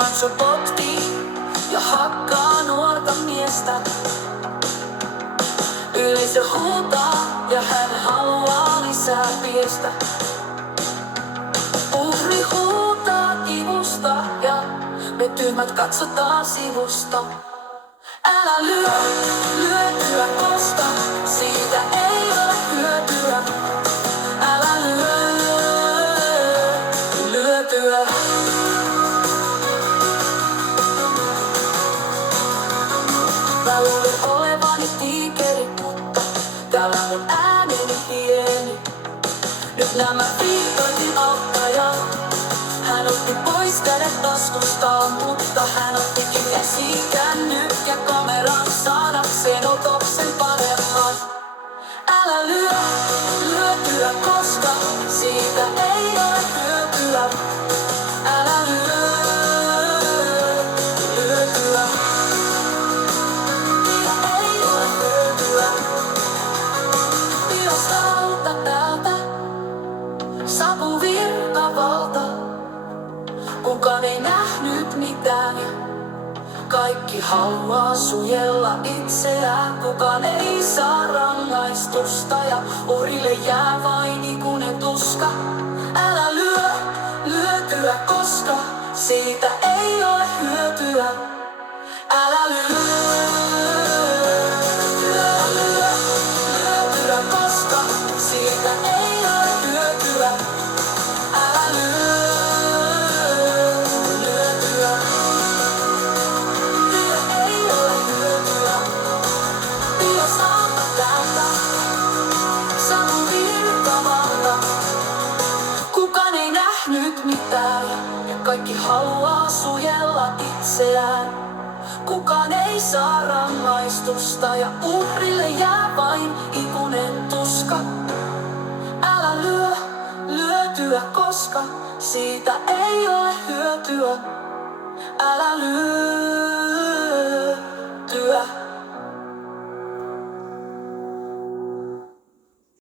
macho potkii ja hakkaa nuorta miestä. Yleisö huutaa ja hän haluaa lisää piestä. Uhri huutaa kivusta ja me tyhmät katsotaan sivusta. Älä lyötyä, koska siitä ei ole hyötyä. Älä lyötyä. Mä luulin olevani tiikeri, mutta täällä mun ääneni hieni. Nyt nämä viitoitin auttaja. Hän otti pois kädet taskustaan, mutta hän ottikin käsikännykkä kameran saadakseen otoksen paremman. Älä lyötyä, koska siitä ei ole hyötyä. Älä lyötyä. Siitä ei ole hyötyä. Pilosta täältä saapuu virkavalta. Kukaan ei nähnyt mitään ja kaikki haluaa sujella itseään. Kukaan ei saa rangaistusta ja uhrille jää vain ikuinen tuska. Älä lyötyä, koska siitä ei ole hyötyä. Älä lyötyä, koska siitä ei ole hyötyä. Älä lyötyä. Ei ole hyötyä. Pilosta täältä saapuu virkavalta. Kukaan ei nähnyt mitään ja kaikki haluaa sujella itseään. Kukaan ei saa rangaistusta ja uhrille jää vain ikuinen tuska. Älä lyötyä, koska siitä ei ole hyötyä. Älä lyötyä.